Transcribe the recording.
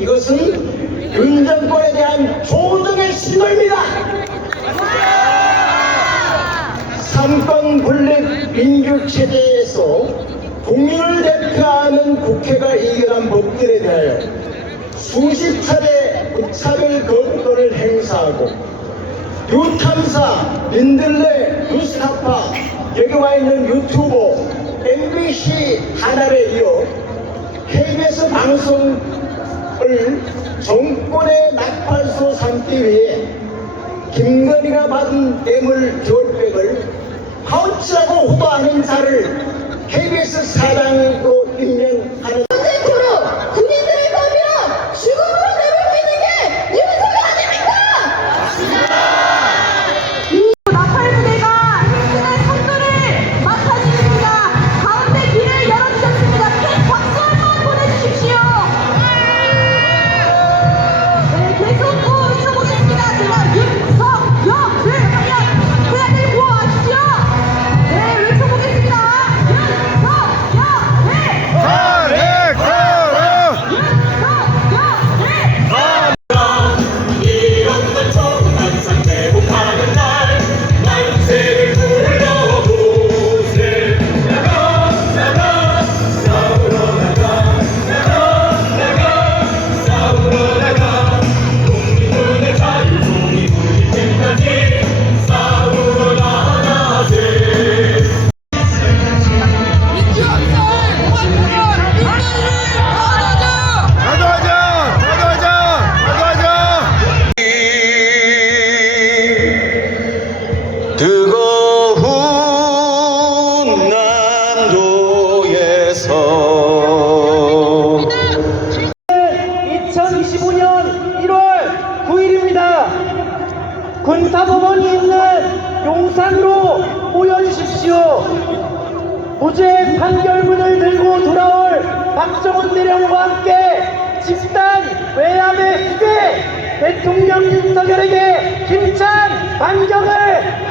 이것은 윤 정권에 대한 조정의 신호입니다. 삼권 분립 민주 체제에서 국민을 대표하는 국회가 이겨난 법들에 대하여 수십 차례 무차별 거부권을 행사하고 유탐사, 민들레, 뉴스타파, 여기 와 있는 유튜버, MBC 하나에 이어 KBS 방송 을 정권의 낙팔소 삼기 위해 김건희가 받은 뇌물 결백을 파우치라고 호도하는 자를 KBS 사장으로 임명하는 군사법원이 있는 용산으로 모여주십시오. 무죄 판결문을 들고 돌아올 박정훈 대령과 함께 집단 외압의 후대 대통령 윤석열에게 힘찬 반격을